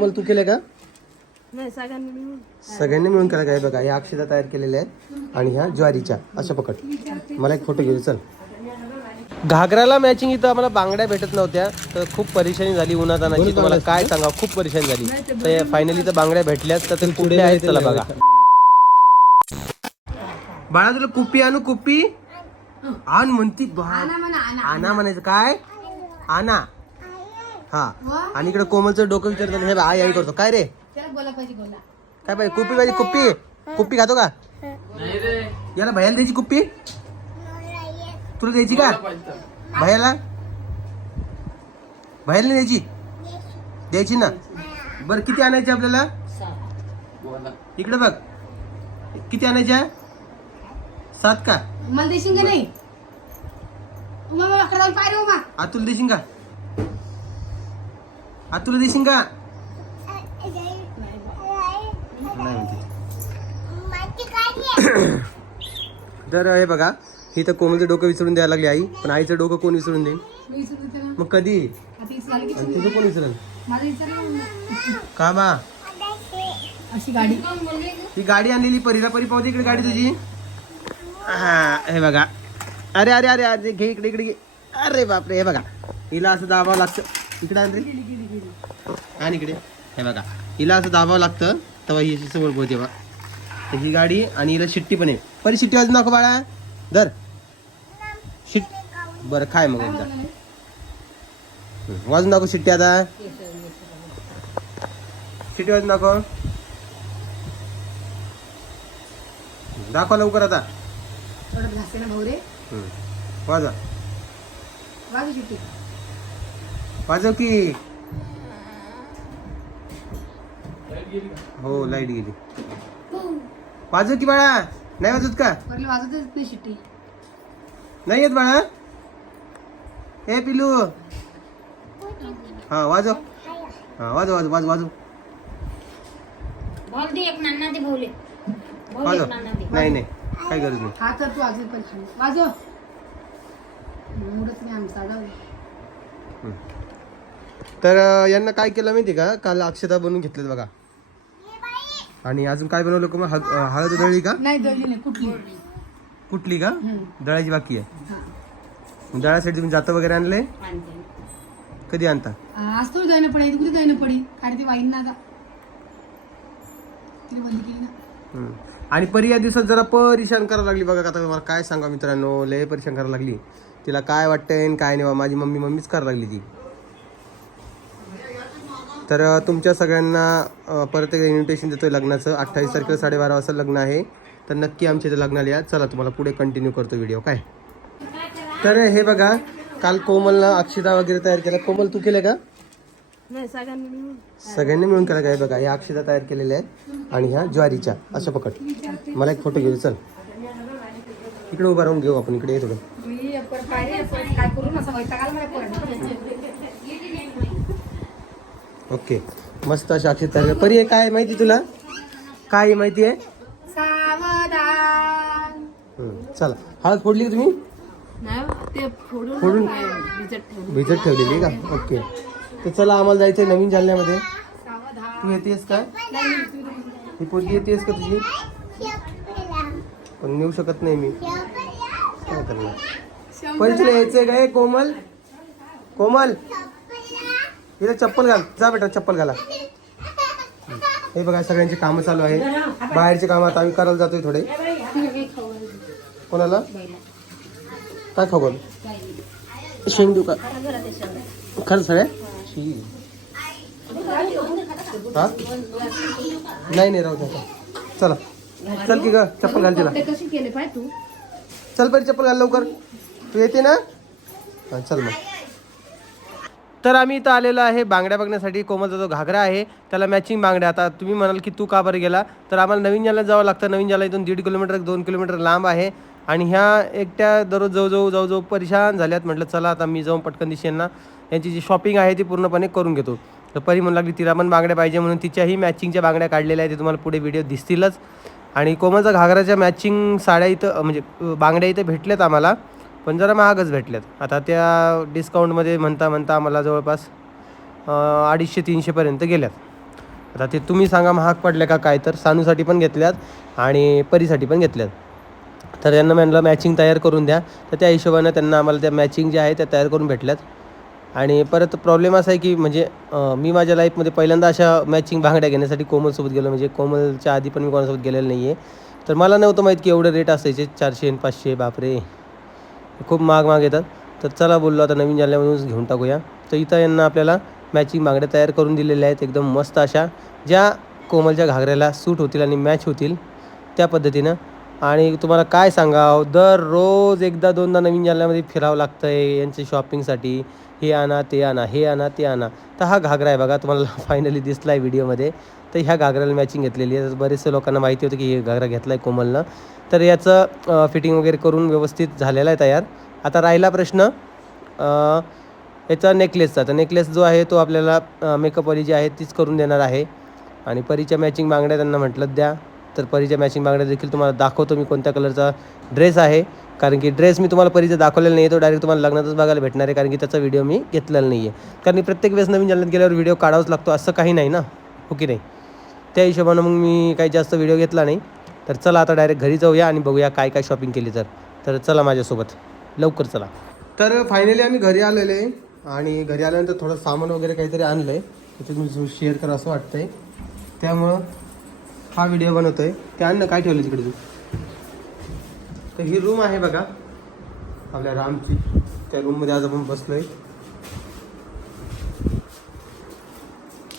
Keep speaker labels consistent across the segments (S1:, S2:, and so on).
S1: कोमल तू केलं का?
S2: नाही सगळ्यांनी मिळून.
S1: सगळ्यांनी मिळून केलं काय बघा ह्या अक्षता तयार केलेल्या आहेत आणि ह्या ज्वारीच्या. अशा पकड. मला एक फोटो घेऊ चल. घागराला मॅचिंग इथं आम्हाला बांगड्या भेटत नव्हत्या तर खूप परेशानी झाली उन्हातानाची. तुम्हाला काय सांगा खूप परेशानी झाली. तर फायनली तर बांगड्या भेटल्याच तर ते कुठे आहेत चला बघा बाळा तुला कुप्पी आणू कुप्पी? आण म्हणती बा- आणा. म्हणायचं काय? आणा. हा. आणि इकडे कोमलचं डोकं विचारतं हे बघ, आई आई करतो. काय रे?
S2: काय
S1: पाहिजे? कुप्पी पाहिजे कुप्पी? कुप्पी खातो का? याला भैयाला द्यायची कुप्पी? तुला द्यायची का? भैयाला? भैयाला नाही द्यायची? द्यायची ना? बरं किती आणायची आपल्याला? इकडे बघ. किती आणायच्या? सात का?
S2: मला देशील का नाही? उमा मला अकरा जाऊन पाहिजे उमा.
S1: आतुला देशील का? आतुला देशील का? नाही म्हणते. तर हे बघा ही तर कोमलचं डोकं विसरून द्यायला लागली आई पण आईचं डोकं कोण विसरून देईल? मग कधी? आणि तुझं कोण विसरेल? का बा? अशी गाडी. ही गाडी आणलेली परीला परी पावती इकडे गाडी तुझी. हा हे बघा. अरे अरे अरे अरे घे इकडे इकडे घे. अरे बापरे हे बघा. हिला असं दाबावं लागतं. इकडे आण रे. आणि इकडे. हे बघा हिला असं दाबावं लागतं तेव्हा ही अशी समोर पोहते बा तर ही गाडी आणि हिला शिट्टी पण आहे. परी शिट्टी वाजून नको बाळा. धर. शिट. बरं काय मग एकदा. वाजून दाखव शिट्टी आता. शिट्टी वाजून दाखव. दाखवा लवकर आता. हं. वाजवा. वाजू शिट्टी. वाजव की. हो लाइट गेली. वाजव की बाळा. नाही वाजत का?
S2: वरला वाजतच नाही शिट्टी.
S1: नाही येत बाळा. हे पिलू हा वाजव. हा वाजव वाजव वाजव वाजव.
S2: बोल दे एक नाना दे भोले
S1: बोल वाजव. एक नाना दे. नाही नाही. काही गरज नाही.
S2: हा तर तू वाजव पण खाली वाजव. मूडच नाही आमचा जाऊ.
S1: तर यांना काय केलं माहिती का? काल अक्षता बनवून घेतलेत बघा. आणि अजून काय बनवलं का मग हळद अं, हळद दळली का?
S2: नाही दळली नाही कुठली?
S1: कुठली का. दळायची बाकी आहे. हा. दळासाठी तुम्ही जातं वगैरे आणले? कधी आणता?
S2: आज कुठे कारण ती वाईन ना आता
S1: तिने बंद केली ना. हम्म. आणि परी या दिवसात जरा परेशान करायला लागली बघा आता मला काय सांगा मित्रांनो? लय परेशान करायला लागली. तिला काय वाटतंय आणि काय नाही बा, माझी मम्मी मम्मीच करायला लागली ती. तर तुमच्या सगळ्यांना परत एक इन्व्हिटेशन देतोय लग्नाचं. अठ्ठावीस तारखेला साडेबारा वाजता लग्न आहे. तर नक्की आमच्या इथे लग्नाला या. चला तुम्हाला पुढे कंटिन्यू करतो व्हिडिओ काय? तर हे बघा काल कोमलनं अक्षता वगैरे तयार केल्या कोमल तू केलं का?
S2: नाही सगळ्यांनी मिळून.
S1: सगळ्यांनी मिळून केलं काय? बघा ह्या अक्षता तयार केलेल्या आहेत. आणि ह्या ज्वारीच्या. अशा पकड. मला एक फोटो घेऊ चल. इकडे उभा राहून घेऊ आपण. इकडे ये थोडं मी अप्पर पाहिजे अप्पर काय करू असं वैताग आला मला पोरांना. ओके. मस्त अशा अक्षता तयार. परी हे काय माहिती तुला? काय आहे माहिती आहे? हम्म, चला. हळद फोडली का तुम्ही?
S2: ते फोडून भिजत
S1: ठेवलं. भिजत ठेवलेली आहे का? ओके. तर चला आम्हाला जायचंय नवीन जालन्यामध्ये. तू येतेस का? ही पोरगी येतेस का तुझी? पण नेऊ शकत नाही मी. काय करणार? परी तुला यायचंय काय कोमल? कोमल? इथं चप्पल घाल. जा बेटा चप्पल घाला. हे बघा सगळ्यांची कामं चालू आहे. बाहेरचे काम आता आम्ही करायला जातोय थोडे. कोणाला? काय खबर देऊ का खरं सगळ्या हा? नाही नाही राहू द्या चला. चल की ग चप्पल घाल तिला. कशी केले पाय तू चल बरी चप्पल घाल लवकर. तू येते ना? चल मग. तर आम्ही इथं आलेलो आहे. बांगड्या बघण्यासाठी कोमलचा जो घागरा आहे त्याला मॅचिंग बांगड्या. आता तुम्ही म्हणाल की तू का बरं गेला? तर आम्हाला नवीन जालना जावं लागतं. नवीन जालना इथून दीड किलोमीटर दोन किलोमीटर लांब आहे. आणि ह्या एकट्या दररोज जवळजवळ जवळजवळ परेशान झाल्यात. म्हटलं चला आता मी जाऊन पटकन दिशी यांना यांची जी शॉपिंग आहे ती पूर्णपणे करून घेतो. तर परी म्हणू लागली तिला पण बांगड्या पाहिजे. म्हणून तिच्याही मॅचिंगच्या बांगड्या काढलेल्या आहेत. ते तुम्हाला पुढे व्हिडिओ दिसतीलच. आणि कोमलचा घागराच्या मॅचिंग साड्या इथं म्हणजे बांगड्या इथं भेटल्यात आम्हाला. पण जरा महागच भेटल्यात. आता त्या डिस्काउंटमध्ये म्हणता म्हणता आम्हाला जवळपास अडीचशे तीनशेपर्यंत गेल्यात. आता ते तुम्ही सांगा महाग पडले का काय तर सानूसाठी पण घेतल्यात आणि परीसाठी पण घेतल्यात. तर त्यांना म्हणलं मॅचिंग तयार करून द्या. तर त्या हिशोबानं त्यांना आम्हाला त्या मॅचिंग ज्या आहे त्या तयार करून भेटल्यात. आणि परत प्रॉब्लेम असा आहे की म्हणजे मी माझ्या लाईफमध्ये पहिल्यांदा अशा मॅचिंग बांगड्या घेण्यासाठी कोमलसोबत गेलो. म्हणजे कोमलच्या आधी पण मी कोणासोबत गेलेलं नाही आहे तर मला नव्हतं माहीत की एवढे रेट असायचे चारशे पाचशे बापरे. खूप महाग महाग येतात. तर चला बोललो आता नवीन जालन्यामधूनच घेऊन टाकूया. तर इथं यांना आपल्याला मॅचिंग बांगड्या तयार करून दिलेल्या आहेत. एकदम मस्त अशा. ज्या कोमलच्या घागऱ्याला सूट होतील आणि मॅच होतील त्या पद्धतीनं. आणि तुम्हाला काय सांगावं? दररोज एकदा दोनदा नवीन जालन्यामध्ये फिरावं लागतं आहे यांच्या शॉपिंगसाठी हे आणा ते आणा हे आणा ते आणा. तर हा घागरा आहे बघा तुम्हाला फायनली दिसला आहे व्हिडिओमध्ये तर ह्या घागऱ्याला मॅचिंग घेतलेली आहे. तर बरेचसे लोकांना माहिती होतं की हे घागरा घेतला आहे कोमलनं. तर याचं फिटिंग वगैरे करून व्यवस्थित झालेला आहे तयार. आता राहिला प्रश्न याचा नेकलेसचा तर नेकलेस जो आहे तो आपल्याला मेकअपवाली जी आहे तीच करून देणार आहे. आणि परीच्या मॅचिंग मागण्या त्यांना म्हटलं द्या. तर परीच्या मॅचिंग मागण्या देखील तुम्हाला दाखवतो मी कोणत्या कलरचा ड्रेस आहे. कारण की ड्रेस मी तुम्हाला परीचा दाखवलेला नाही आहे तो डायरेक्ट तुम्हाला लग्नातच बघायला भेटणार आहे. कारण की त्याचा व्हिडिओ मी घेतलेला नाही आहे कारण की प्रत्येक वेळेस नवीन जालन्यात गेल्यावर व्हिडिओ काढावाच लागतो असं काही नाही ना? हो की नाही? त्या हिशोबानं मग मी काही जास्त व्हिडिओ घेतला नाही. तर चला आता डायरेक्ट घरी जाऊया आणि बघूया काय काय शॉपिंग केली तर. तर चला माझ्यासोबत. लवकर चला. तर फायनली आम्ही घरी आलेले आहे आणि घरी आल्यानंतर थोडं सामान वगैरे काहीतरी आणलं आहे ते तुम्ही शेअर करा असं वाटतंय. त्यामुळं हा व्हिडिओ बनवतो आहे ते अन्न काय ठेवलं तिकडे तू? तर ही रूम आहे बघा. आपल्या रामची. त्या रूममध्ये आज आपण बसलो आहे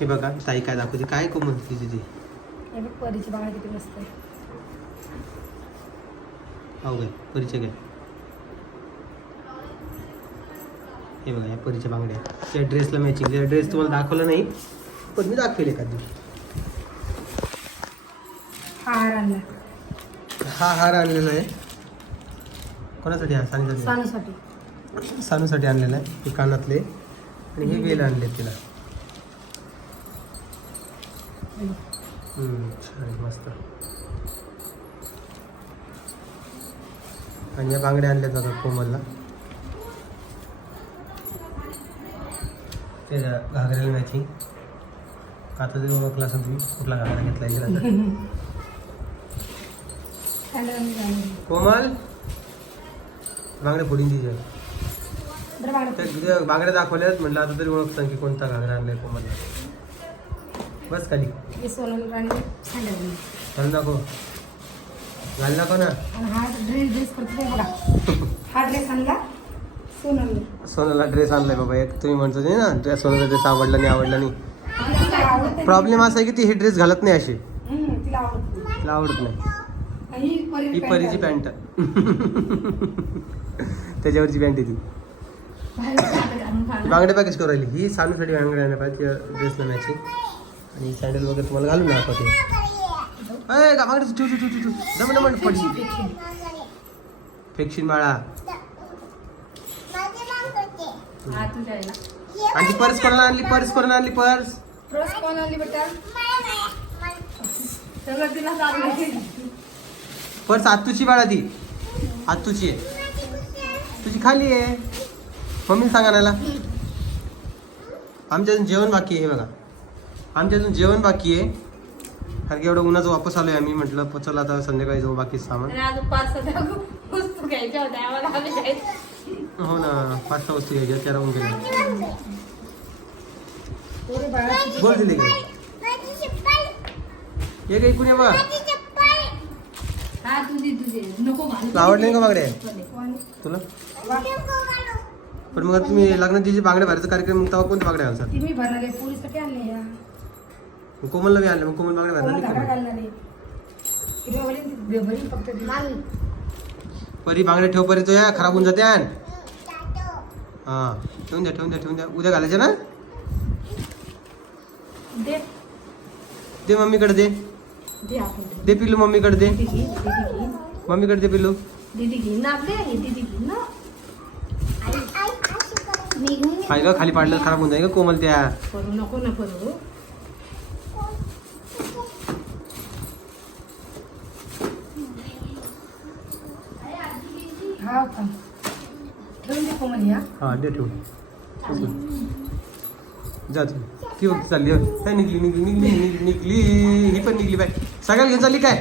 S1: हे बघा ताई काय दाखवते? काय कोण म्हणते तिथे हे बघ परीची बाळा किती मस्त आहे. हो काय परिचय घ्या हे बघा या परीच्या बांगड्या. त्या ड्रेसला मॅचिंग त्या ड्रेस तुम्हाला दाखवला नाही पण मी दाखवेल एखादी हा हार आणला. हा हार आणलेला आहे. कोणासाठी हा? सांगितलं सानूसाठी. सानूसाठी आणलेला आहे हे कानातले. आणि हे वेल आणले तिला. हम्म, छान मस्त. आणि या बांगड्या आणल्यात बघा कोमलला. ते घागऱ्याला मॅचिंग आता जरी ओळखला असेल तुम्ही? कुठला घागरा घेतला गेला तर? कोमल? बांगड्या फोडीन तिच्या बांगड्या दाखवल्यात म्हटलं आता तरी ओळखतं की कोणता घागरा आणलाय कोमलला. बस खाली. दाखव. घाल दाखव ना.
S2: आणि हा ड्रेस ड्रेस करतो ते बघा. हा ड्रेस आणला सोनल
S1: सोनाला ड्रेस आणलाय बाबा. एक तुम्ही म्हणतो ते ना ड्रेस सोनाला ड्रेस आवडला नाही आवडला नाही. तिला आवडत नाही. प्रॉब्लेम असा आहे की ती हे ड्रेस घालत नाही अशी.
S2: हम्म, तिला आवडत
S1: नाही. तिला आवडत नाही.
S2: ही परी ही
S1: परीची. पॅन्ट त्याच्यावरची पॅन्ट आहे ती. बाहेर जाते घालून ही खायला. बांगड्या पॅकेज करू राहिली. ही सानूसाठी बांगड्या आणल्या पाहिजे ड्रेसला मॅचिंग आणि सँडल वगैरे तुम्हाला घालून दाखवते. का बांगड्या ठेव ठेव ठेव ठेव दम दम पडली फेकशीन ना. आणि पर्स कोणाला आणली पर्स कोणाला आणली पर्स.
S2: ड्रेस कोण आणली बेटा? सगळं तिला चाललंय
S1: पर्स आत्तूची बाळा ती. आत्तूची आहे. तुझी खाली आहे. मम्मी सांगा नाला आमच्या अजून जेवण बाकी आहे हे बघा. आमच्या अजून जेवण बाकी आहे. कारण की एवढं उन्हाचं वापस आलोय आम्ही म्हटलं चला आता संध्याकाळी जाऊ बाकी सामान. हो ना पाच सहा वस्तू घ्यायच्या त्या राहून गेल्या बोल दिली का? ये काही कुणी बा हा आवडले का बांगड्या कोण? तुला पण मग तुम्ही लग्नाची जी बांगड्या भरायचा कार्यक्रम तेव्हा कोणत्या बांगड्या घालतात? मग कोमलला बी आणलं मग कोमल बांगड्या भरणार नाही का? परी बांगड्या ठेव परी तो या खराब होऊन जाते आण हा ठेवून द्या ठेवून द्या ठेवून द्या उद्या घालायचे ना दे दे मम्मीकडे दे दे पिल्लू मम्मीकडे दे मम्मीकडे दे पिल्लू
S2: दीदी घे ना दे हे दीदी घे ना
S1: हाय ग खाली पाडलं खराब होऊन जाईल का कोमल त्या
S2: करू नको ना करू हा. ठेवून दे कोमल या
S1: हा दे ठेवून. जा चालली. काय निघली निघली निघली निघली निघली. ही पण निघली बाय सगळ्याला घेऊन चालली काय?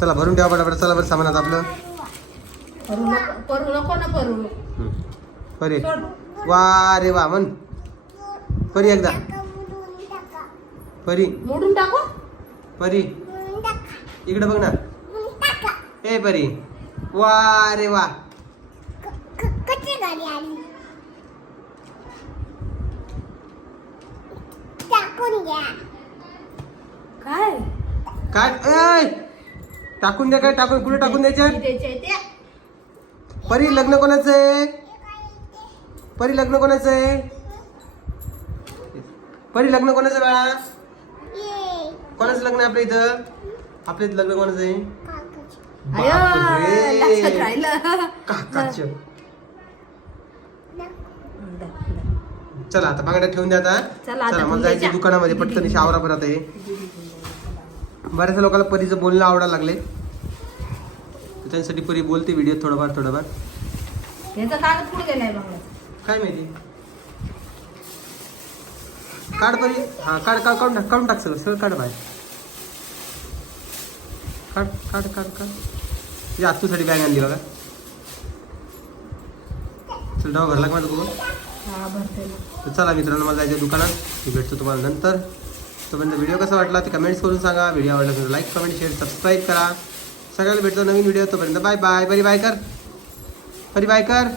S1: चला भरून ठेवा पटापट. चला बरं सामान आता आपलं
S2: नको. नको ना.
S1: परी. वा रे वा म्हण. परी एकदा. परी. मोडून टाकू? परी. इकडे बघ ना. ए परी वा रे वा. कच्ची गाडी आली?
S3: टाकून घ्या.
S2: काय?
S1: काय? ऐ! टाकून द्या काय टाकून कुठे टाकून द्यायचे? परी लग्न कोणाचं आहे? परी लग्न कोणाचं आहे? परी लग्न कोणाचं बाळा? ये. कोणाचं लग्न आहे आपल्या इथं? आपल्या इथं लग्न कोणाचं आहे?
S2: बापरे. लक्षात राहिलं. काकाचं.
S1: चला आता बांगड्या ठेवून द्या आता. चला, आता चला ठेवून मला जायचं. दुकानामध्ये पटकन शावरा परत आहे बऱ्याचशा लोकांना परीचं बोलणं आवडायला लागले. तर त्यांसाठी परी बोलते व्हिडिओ थोडंफार थोडंफार.
S2: याचा कागद कुठे गेलाय मग?
S1: काय माहिती? काढ परी. हा काढ काढ काढून टाक काढून टाक सगळं सगळं काढ बाहेर. काढ काढ काढ काढ. या आतूसाठी बॅग आणली बघा. चल डाव भरला का माझं बघून? हा चला मित्रांनो मला जायचं दुकानात. मी भेटतो तुम्हाला नंतर. तोपर्यंत व्हिडिओ कसा वाटला ते कमेंट्स करून सांगा. व्हिडिओ आवडला तर लाईक कमेंट शेअर सबस्क्राईब करा. सगळ्याला भेटतो नवीन व्हिडिओ तोपर्यंत बाय बाय बरी बाय कर बरी बाय कर